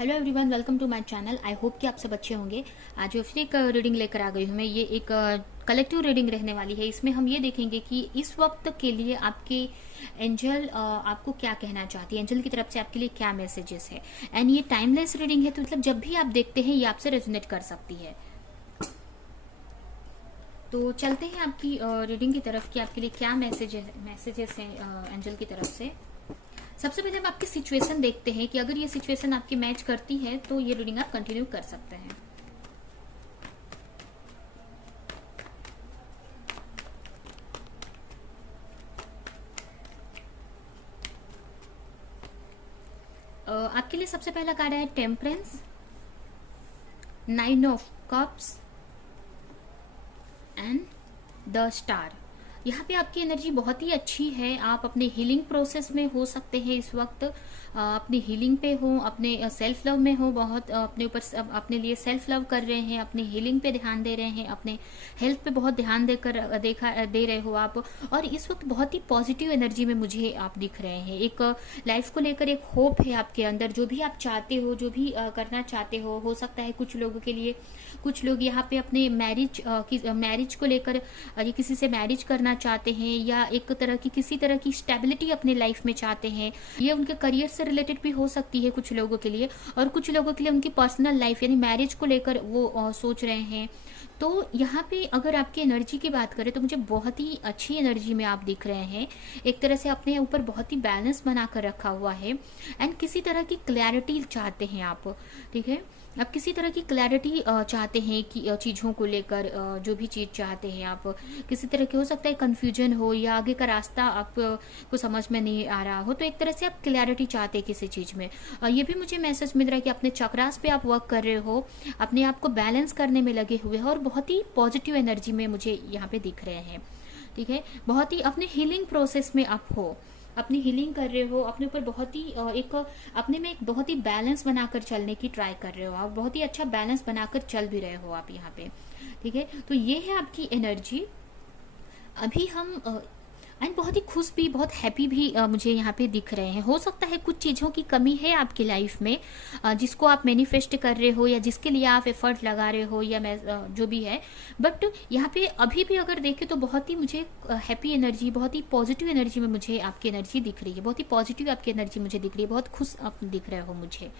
Hello everyone, welcome to my channel. I hope कि आप सब अच्छे होंगे। आज फिर एक रीडिंग लेकर आ गई हूँ मैं। ये एक कलेक्टिव रीडिंग रहने वाली है। इसमें हम ये देखेंगे कि इस वक्त के लिए आपके एंजल आपको क्या कहना चाहती है, एंजल की तरफ से आपके लिए क्या मैसेजेस है। एंड ये टाइमलेस रीडिंग है, तो मतलब जब भी आप देखते हैं ये आपसे रेजोनेट कर सकती है। तो चलते हैं आपकी रीडिंग की तरफ कि आपके लिए क्या मैसेजेस हैं एंजल की तरफ से। सबसे पहले हम आपकी सिचुएशन देखते हैं कि अगर ये सिचुएशन आपकी मैच करती है तो ये रीडिंग आप कंटिन्यू कर सकते हैं। आपके लिए सबसे पहला कार्ड है temperance, 9 of cups and the star. यहाँ पे आपकी एनर्जी बहुत ही अच्छी है। आप अपने हीलिंग प्रोसेस में हो सकते हैं इस वक्त, अपनी हीलिंग पे हो, अपने सेल्फ लव में हो, बहुत अपने ऊपर अपने लिए सेल्फ लव कर रहे हैं, अपनी हीलिंग पे ध्यान दे रहे हैं, अपने हेल्थ पे बहुत ध्यान दे रहे हो आप। और इस वक्त बहुत ही पॉजिटिव एनर्जी में मुझे आप दिख रहे हैं। एक लाइफ को लेकर एक होप है आपके अंदर। जो भी आप चाहते हो, जो भी करना चाहते हो सकता है कुछ लोगों के लिए, कुछ लोग यहाँ पे अपने मैरिज को लेकर ये किसी से मैरिज करना चाहते हैं, या एक तरह की किसी तरह की स्टेबिलिटी अपने लाइफ में चाहते हैं। ये उनके करियर से रिलेटेड भी हो सकती है कुछ लोगों के लिए, और कुछ लोगों के लिए उनकी पर्सनल लाइफ यानी मैरिज को लेकर वो सोच रहे हैं। तो यहाँ पे अगर आपकी एनर्जी की बात करें तो मुझे बहुत ही अच्छी एनर्जी में आप दिख रहे हैं। एक तरह से अपने ऊपर बहुत ही बैलेंस बना कर रखा हुआ है, एंड किसी तरह की क्लैरिटी चाहते हैं आप। ठीक है, आप किसी तरह की क्लैरिटी चाहते हैं कि चीज़ों को लेकर, जो भी चीज़ चाहते हैं आप, किसी तरह की हो सकता है कन्फ्यूजन हो, या आगे का रास्ता आपको समझ में नहीं आ रहा हो, तो एक तरह से आप क्लैरिटी चाहते हैं किसी चीज़ में। ये भी मुझे मैसेज मिल रहा है कि अपने चक्रास पे आप वर्क कर रहे हो, अपने आप को बैलेंस करने में लगे हुए हो, और बहुत ही पॉजिटिव एनर्जी में मुझे यहाँ पे दिख रहे हैं। ठीक है, बहुत ही अपने हीलिंग प्रोसेस में आप हो, अपनी हीलिंग कर रहे हो, अपने ऊपर बहुत ही एक अपने में एक बहुत ही बैलेंस बनाकर चलने की ट्राई कर रहे हो आप। बहुत ही अच्छा बैलेंस बनाकर चल भी रहे हो आप यहाँ पे। ठीक है, तो ये है आपकी एनर्जी। अभी हम एंड बहुत ही खुश भी, बहुत हैप्पी भी मुझे यहाँ पे दिख रहे हैं। हो सकता है कुछ चीज़ों की कमी है आपकी लाइफ में, जिसको आप मैनिफेस्ट कर रहे हो, या जिसके लिए आप एफर्ट लगा रहे हो, या जो भी है। बट यहाँ पे अभी भी अगर देखें तो बहुत ही मुझे हैप्पी एनर्जी, बहुत ही पॉजिटिव एनर्जी में मुझे आपकी एनर्जी दिख रही है। बहुत ही पॉजिटिव आपकी एनर्जी मुझे दिख रही है, बहुत खुश आप दिख रहे हो मुझे।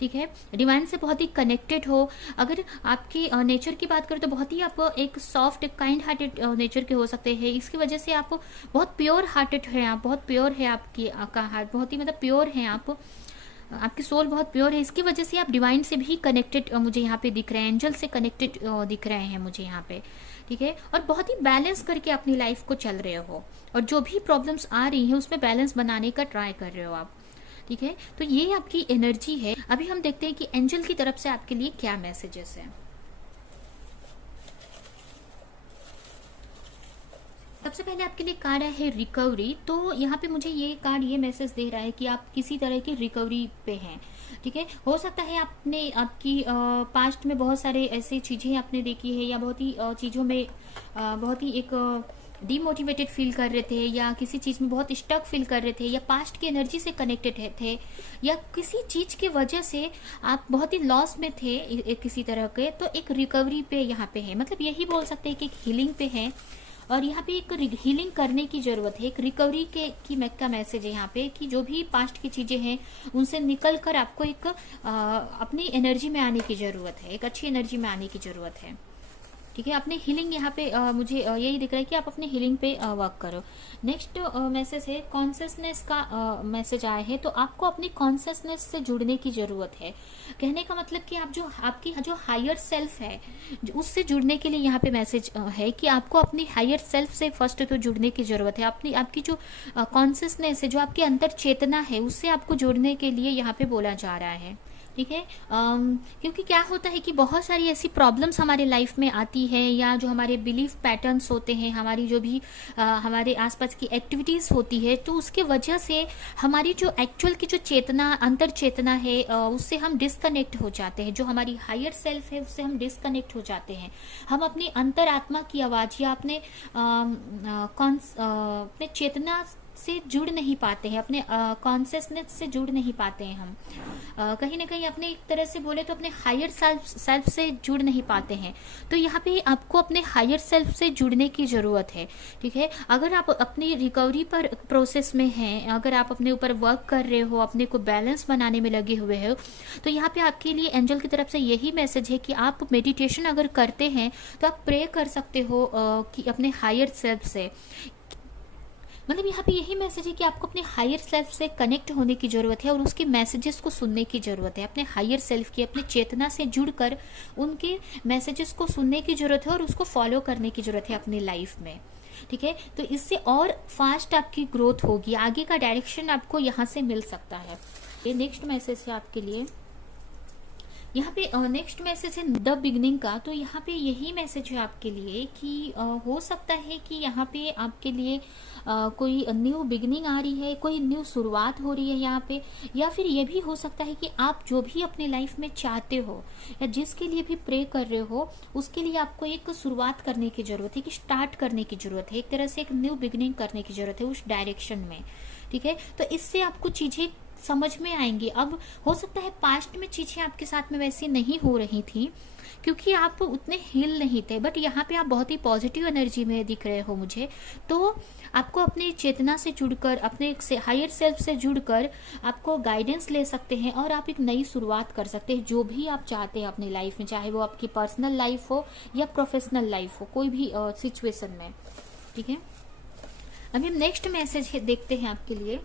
ठीक है, डिवाइन से बहुत ही कनेक्टेड हो। अगर आपके नेचर की बात करें तो बहुत ही आप एक सॉफ्ट, काइंड हार्टेड नेचर के हो सकते हैं। इसकी वजह से आप बहुत प्योर हार्टेड है, आप बहुत प्योर है, आपका हार्ट बहुत ही मतलब प्योर है आप, आपकी सोल बहुत प्योर है। इसकी वजह से आप डिवाइन से भी कनेक्टेड मुझे यहाँ पे दिख रहे हैं, एंजल से कनेक्टेड दिख रहे हैं मुझे यहाँ पे। ठीक है, और बहुत ही बैलेंस करके अपनी लाइफ को चल रहे हो, और जो भी प्रॉब्लम्स आ रही हैं उसमें बैलेंस बनाने का ट्राई कर रहे हो आप। ठीक है, तो ये आपकी एनर्जी है। अभी हम देखते हैं कि एंजल की तरफ से आपके लिए क्या मैसेजेस हैं। सबसे पहले आपके लिए कार्ड है रिकवरी। तो यहाँ पे मुझे ये कार्ड ये मैसेज दे रहा है कि आप किसी तरह की रिकवरी पे हैं। ठीक है, हो सकता है आपने आपकी पास्ट में बहुत सारे ऐसी चीज़ें आपने देखी है, या बहुत ही चीज़ों में बहुत ही एक डीमोटिवेटेड फील कर रहे थे, या किसी चीज़ में बहुत स्टक फील कर रहे थे, या पास्ट की एनर्जी से कनेक्टेड थे, या किसी चीज़ की वजह से आप बहुत ही लॉस में थे किसी तरह के। तो एक रिकवरी पे यहाँ पे है, मतलब यही बोल सकते हैं कि एक हीलिंग पे है, और यहाँ पे एक हीलिंग करने की जरूरत है, एक रिकवरी की का मैसेज है यहाँ पे, कि जो भी पास्ट की चीजें हैं उनसे निकल कर आपको एक अपनी एनर्जी में आने की जरूरत है, एक अच्छी एनर्जी में आने की जरूरत है। ठीक है, अपने हीलिंग यहाँ पे मुझे यही दिख रहा है कि आप अपने हीलिंग पे वर्क करो। नेक्स्ट मैसेज है कॉन्शियसनेस का मैसेज आया है। तो आपको अपनी कॉन्शियसनेस से जुड़ने की जरूरत है। कहने का मतलब कि आप जो आपकी जो हायर सेल्फ है उससे जुड़ने के लिए यहाँ पे मैसेज है कि आपको अपनी हायर सेल्फ से फर्स्ट तो जुड़ने की जरूरत है। अपनी आपकी जो कॉन्शियसनेस है, जो आपकी अंतर चेतना है, उससे आपको जुड़ने के लिए यहाँ पे बोला जा रहा है। ठीक है, क्योंकि क्या होता है कि बहुत सारी ऐसी प्रॉब्लम्स हमारे लाइफ में आती है, या जो हमारे बिलीफ पैटर्न्स होते हैं, हमारी जो भी हमारे आसपास की एक्टिविटीज़ होती है, तो उसके वजह से हमारी जो एक्चुअल की जो चेतना, अंतर चेतना है, उससे हम डिस्कनेक्ट हो जाते हैं। जो हमारी हायर सेल्फ है उससे हम डिस्कनेक्ट हो जाते हैं। हम अपनी अंतर आत्मा की आवाज़, या अपने अपने चेतना से जुड़ नहीं पाते हैं, अपने कॉन्शियसनेस से जुड़ नहीं पाते हैं हम। कहीं ना कहीं अपने एक तरह से बोले तो अपने हायर सेल्फ से जुड़ नहीं पाते हैं। तो यहाँ पे आपको अपने हायर सेल्फ से जुड़ने की ज़रूरत है। ठीक है, अगर आप अपनी रिकवरी पर प्रोसेस में हैं, अगर आप अपने ऊपर वर्क कर रहे हो, अपने को बैलेंस बनाने में लगे हुए हो, तो यहाँ पे आपके लिए एंजल की तरफ से यही मैसेज है कि आप मेडिटेशन अगर करते हैं तो आप प्रे कर सकते हो कि अपने हायर सेल्फ से, मतलब यहाँ पे यही मैसेज है कि आपको अपने हायर सेल्फ से कनेक्ट होने की ज़रूरत है और उसके मैसेजेस को सुनने की ज़रूरत है। अपने हायर सेल्फ की, अपनी चेतना से जुड़कर उनके मैसेजेस को सुनने की ज़रूरत है और उसको फॉलो करने की ज़रूरत है अपनी लाइफ में। ठीक है, तो इससे और फास्ट आपकी ग्रोथ होगी, आगे का डायरेक्शन आपको यहाँ से मिल सकता है। ये नेक्स्ट मैसेज है आपके लिए। यहाँ पे नेक्स्ट मैसेज है द बिगनिंग का। तो यहाँ पे यही मैसेज है आपके लिए कि हो सकता है कि यहाँ पे आपके लिए कोई न्यू बिगनिंग आ रही है, कोई न्यू शुरुआत हो रही है यहाँ पे। या फिर ये भी हो सकता है कि आप जो भी अपने लाइफ में चाहते हो या जिसके लिए भी प्रे कर रहे हो, उसके लिए आपको एक शुरुआत करने की ज़रूरत है, कि स्टार्ट करने की ज़रूरत है, एक तरह से एक न्यू बिगनिंग करने की ज़रूरत है उस डायरेक्शन में। ठीक है, तो इससे आपको चीज़ें समझ में आएंगी। अब हो सकता है पास्ट में चीज़ें आपके साथ में वैसी नहीं हो रही थी क्योंकि आप उतने हील नहीं थे, बट यहाँ पे आप बहुत ही पॉजिटिव एनर्जी में दिख रहे हो मुझे। तो आपको अपनी चेतना से जुड़कर, अपने हायर सेल्फ से जुड़कर आपको गाइडेंस ले सकते हैं और आप एक नई शुरुआत कर सकते हैं जो भी आप चाहते हैं अपनी लाइफ में, चाहे वो आपकी पर्सनल लाइफ हो या प्रोफेशनल लाइफ हो, कोई भी सिचुएशन में। ठीक है, अभी हम नेक्स्ट मैसेज देखते हैं आपके लिए।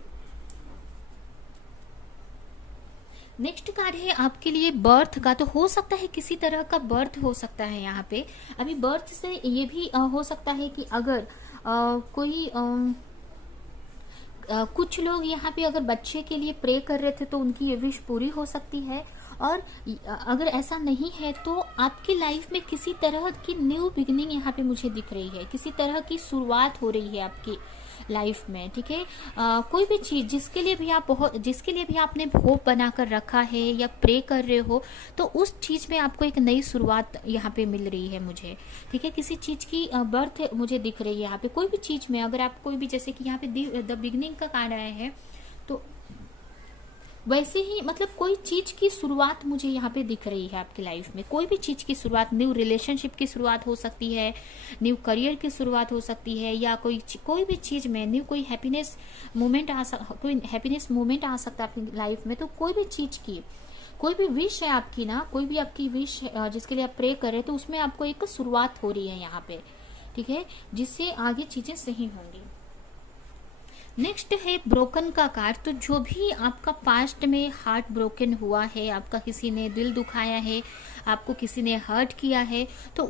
नेक्स्ट कार्ड है आपके लिए बर्थ का। तो हो सकता है किसी तरह का बर्थ हो सकता है यहाँ पे। अभी बर्थ से ये भी हो सकता है कि अगर कोई कुछ लोग यहाँ पे अगर बच्चे के लिए प्रे कर रहे थे तो उनकी ये विश पूरी हो सकती है। और अगर ऐसा नहीं है तो आपकी लाइफ में किसी तरह की न्यू बिगिनिंग यहाँ पे मुझे दिख रही है, किसी तरह की शुरुआत हो रही है आपकी लाइफ में। ठीक है, कोई भी चीज जिसके लिए भी आपने होप बनाकर रखा है या प्रे कर रहे हो, तो उस चीज में आपको एक नई शुरुआत यहाँ पे मिल रही है मुझे। ठीक है, किसी चीज की बर्थ मुझे दिख रही है यहाँ पे, कोई भी चीज में। अगर आप कोई भी, जैसे कि यहाँ पे द बिगनिंग का कार्ड आया है, तो वैसे ही मतलब कोई चीज की शुरुआत मुझे यहाँ पे दिख रही है आपकी लाइफ में। कोई भी चीज की शुरुआत, न्यू रिलेशनशिप की शुरुआत हो सकती है, न्यू करियर की शुरुआत हो सकती है, या कोई भी चीज में न्यू कोई हैप्पीनेस मोमेंट आ सकता है अपनी लाइफ में। तो कोई भी चीज की, कोई भी विश है आपकी ना, कोई भी आपकी विश जिसके लिए आप प्रे कर रहे हैं, तो उसमें आपको एक शुरुआत हो रही है यहाँ पे। ठीक है, जिससे आगे चीजें सही होंगी। नेक्स्ट है ब्रोकन का कार्ड। तो जो भी आपका पास्ट में हार्ट ब्रोकन हुआ है, आपका किसी ने दिल दुखाया है, आपको किसी ने हर्ट किया है, तो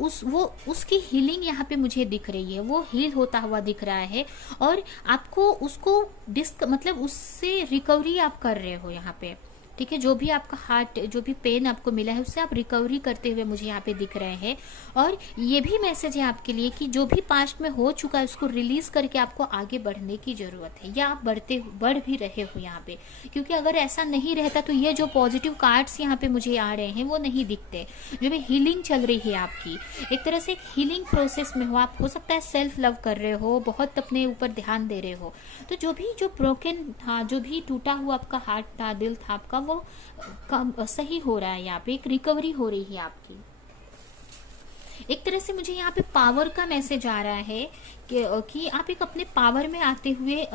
उसकी हीलिंग यहाँ पे मुझे दिख रही है, वो हील होता हुआ दिख रहा है। और आपको उसको मतलब उससे रिकवरी आप कर रहे हो यहाँ पे। ठीक है, जो भी आपका हार्ट, जो भी पेन आपको मिला है, उससे आप रिकवरी करते हुए मुझे यहाँ पे दिख रहे हैं। और ये भी मैसेज है आपके लिए कि जो भी पास्ट में हो चुका है उसको रिलीज करके आपको आगे बढ़ने की जरूरत है, या आप बढ़ भी रहे हो यहाँ पे। क्योंकि अगर ऐसा नहीं रहता तो ये जो पॉजिटिव कार्ड्स यहाँ पे मुझे आ रहे हैं वो नहीं दिखते। जो भी हीलिंग चल रही है आपकी, एक तरह से हीलिंग प्रोसेस में हो आप, हो सकता है सेल्फ लव कर रहे हो, बहुत अपने ऊपर ध्यान दे रहे हो। तो जो ब्रोकन था, जो भी टूटा हुआ आपका हार्ट था, दिल था आपका, वो सही हो रहा है यहाँ पे, एक रिकवरी हो रही है आपकी। एक तरह से मुझे यहाँ पे पावर का मैसेज आ रहा है कि आप एक अपने पावर में आते हुए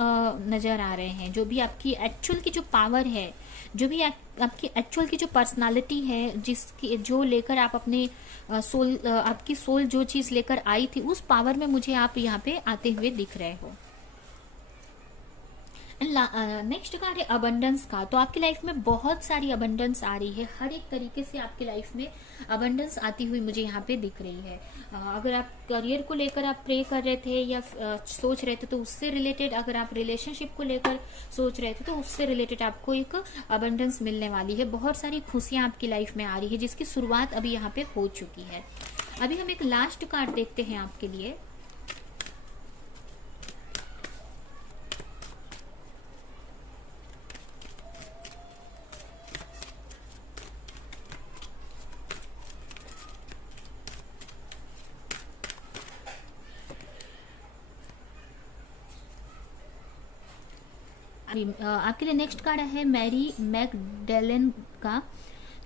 नजर आ रहे हैं। जो भी आपकी एक्चुअल की जो पावर है, जो भी आपकी एक्चुअल की जो पर्सनालिटी है, जिसकी जो लेकर आप अपने आपकी सोल जो चीज लेकर आई थी, उस पावर में मुझे आप यहाँ पे आते हुए दिख रहे हो। नेक्स्ट कार्ड है अबंडेंस का। तो आपकी लाइफ में बहुत सारी अबंडेंस आ रही है, हर एक तरीके से आपकी लाइफ में अबंडेंस आती हुई मुझे यहाँ पे दिख रही है। अगर आप करियर को लेकर आप प्रे कर रहे थे या सोच रहे थे तो उससे रिलेटेड, अगर आप रिलेशनशिप को लेकर सोच रहे थे तो उससे रिलेटेड आपको एक अबंडेंस मिलने वाली है। बहुत सारी खुशियां आपकी लाइफ में आ रही है जिसकी शुरुआत अभी यहाँ पे हो चुकी है। अभी हम एक लास्ट कार्ड देखते हैं आपके लिए। आपके लिए नेक्स्ट कार्ड है मैरी मैगडेलन का,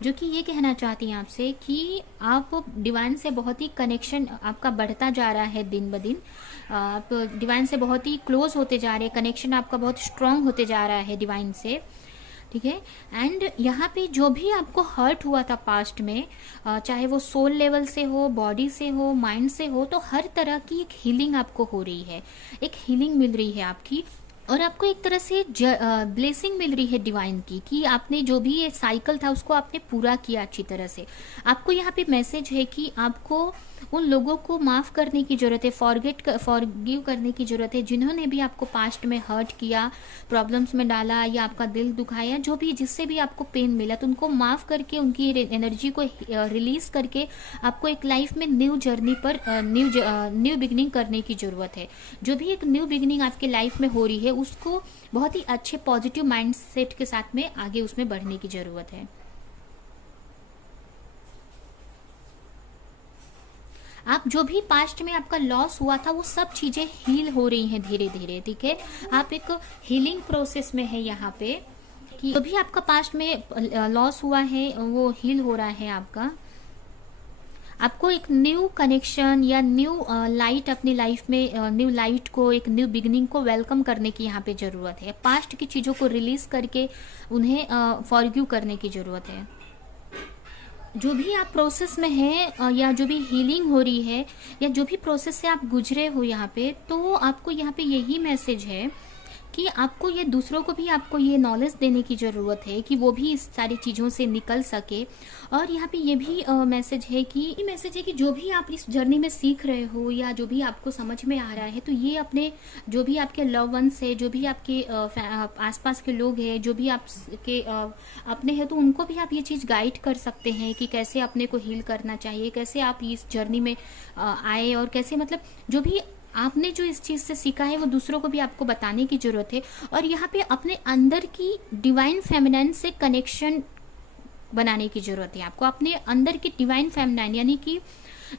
जो कि ये कहना चाहती हैं आपसे कि आप डिवाइन से बहुत ही कनेक्शन आपका बढ़ता जा रहा है दिन ब दिन। आप डिवाइन से बहुत ही क्लोज होते जा रहे हैं, कनेक्शन आपका बहुत स्ट्रांग होते जा रहा है डिवाइन से, ठीक है। एंड यहाँ पे जो भी आपको हर्ट हुआ था पास्ट में, चाहे वो सोल लेवल से हो, बॉडी से हो, माइंड से हो, तो हर तरह की एक हीलिंग आपको हो रही है, एक हीलिंग मिल रही है आपकी। और आपको एक तरह से ब्लेसिंग मिल रही है डिवाइन की, कि आपने जो भी ये साइकिल था उसको आपने पूरा किया अच्छी तरह से। आपको यहाँ पे मैसेज है कि आपको उन लोगों को माफ करने की जरूरत है, फॉरगिव करने की जरूरत है, जिन्होंने भी आपको पास्ट में हर्ट किया, प्रॉब्लम्स में डाला या आपका दिल दुखाया, जो भी जिससे भी आपको पेन मिला, तो उनको माफ करके उनकी एनर्जी को रिलीज करके आपको एक लाइफ में न्यू जर्नी पर न्यू बिगिनिंग करने की जरूरत है। जो भी एक न्यू बिगिनिंग आपके लाइफ में हो रही है उसको बहुत ही अच्छे पॉजिटिव माइंडसेट के साथ में आगे उसमें बढ़ने की जरूरत है। आप जो भी पास्ट में आपका लॉस हुआ था वो सब चीजें हील हो रही हैं धीरे धीरे, ठीक है। आप एक हीलिंग प्रोसेस में है यहाँ पे, कि जो भी आपका पास्ट में लॉस हुआ है वो हील हो रहा है आपका। आपको एक न्यू कनेक्शन या न्यू लाइट अपनी लाइफ में, न्यू लाइट को, एक न्यू बिगनिंग को वेलकम करने की यहाँ पे जरूरत है। पास्ट की चीजों को रिलीज करके उन्हें फॉरगिव करने की जरूरत है। जो भी आप प्रोसेस में हैं या जो भी हीलिंग हो रही है या जो भी प्रोसेस से आप गुजरे हो यहाँ पे, तो आपको यहाँ पे यही मैसेज है कि आपको ये दूसरों को भी आपको ये नॉलेज देने की ज़रूरत है कि वो भी इस सारी चीज़ों से निकल सके। और यहाँ पे ये भी मैसेज है कि जो भी आप इस जर्नी में सीख रहे हो या जो भी आपको समझ में आ रहा है, तो ये अपने जो भी आपके लव वंस है, जो भी आपके आसपास के लोग हैं, जो भी आपके अपने हैं, तो उनको भी आप ये चीज़ गाइड कर सकते हैं कि कैसे अपने को हील करना चाहिए, कैसे आप इस जर्नी में आए, और कैसे मतलब जो भी आपने जो इस चीज़ से सीखा है वो दूसरों को भी आपको बताने की ज़रूरत है। और यहाँ पे अपने अंदर की डिवाइन फेमिनाइन से कनेक्शन बनाने की ज़रूरत है। आपको अपने अंदर की डिवाइन फेमिनाइन, यानी कि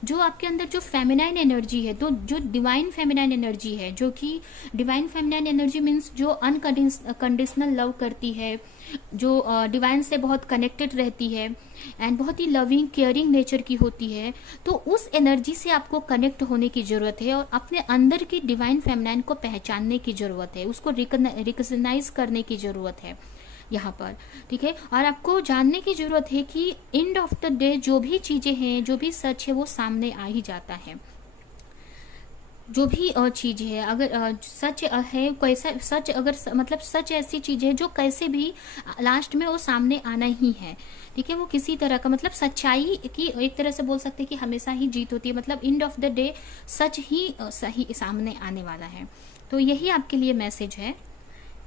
जो आपके अंदर जो फेमिनाइन एनर्जी है, तो जो डिवाइन फेमिनाइन एनर्जी है, जो कि डिवाइन फेमिनाइन एनर्जी मीन्स जो अनकंडीशनल लव करती है, जो डिवाइन से बहुत कनेक्टेड रहती है एंड बहुत ही लविंग केयरिंग नेचर की होती है, तो उस एनर्जी से आपको कनेक्ट होने की ज़रूरत है और अपने अंदर की डिवाइन फेमिनाइन को पहचानने की ज़रूरत है, उसको रिकग्नाइज करने की ज़रूरत है यहाँ पर, ठीक है। और आपको जानने की ज़रूरत है कि एंड ऑफ द डे जो भी चीज़ें हैं, जो भी सच है, वो सामने आ ही जाता है। जो भी चीज़ है, अगर सच है, कैसा सच, अगर मतलब सच ऐसी चीज़ है जो कैसे भी लास्ट में वो सामने आना ही है, ठीक है। वो किसी तरह का मतलब सच्चाई की एक तरह से बोल सकते हैं कि हमेशा ही जीत होती है, मतलब एंड ऑफ द डे सच ही सही सामने आने वाला है। तो यही आपके लिए मैसेज है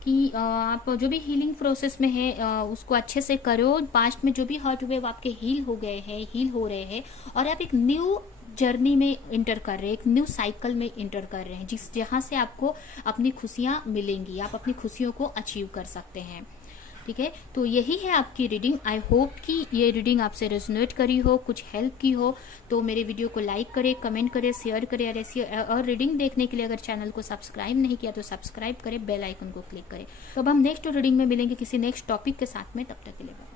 कि आप जो भी हीलिंग प्रोसेस में है उसको अच्छे से करो। पास्ट में जो भी हर्ट हुए वो आपके हील हो गए हैं, हील हो रहे हैं, और आप एक न्यू जर्नी में इंटर कर रहे हैं, एक न्यू साइकिल में इंटर कर रहे हैं, जहाँ से आपको अपनी खुशियाँ मिलेंगी, आप अपनी खुशियों को अचीव कर सकते हैं, ठीक है। तो यही है आपकी रीडिंग। आई होप कि ये रीडिंग आपसे रेजोनेट करी हो, कुछ हेल्प की हो। तो मेरे वीडियो को लाइक करें, कमेंट करें, शेयर करें, और ऐसी और रीडिंग देखने के लिए अगर चैनल को सब्सक्राइब नहीं किया तो सब्सक्राइब करें, बेल आइकन को क्लिक करें। तो अब हम नेक्स्ट रीडिंग में मिलेंगे किसी नेक्स्ट टॉपिक के साथ में, तब तक के लिए।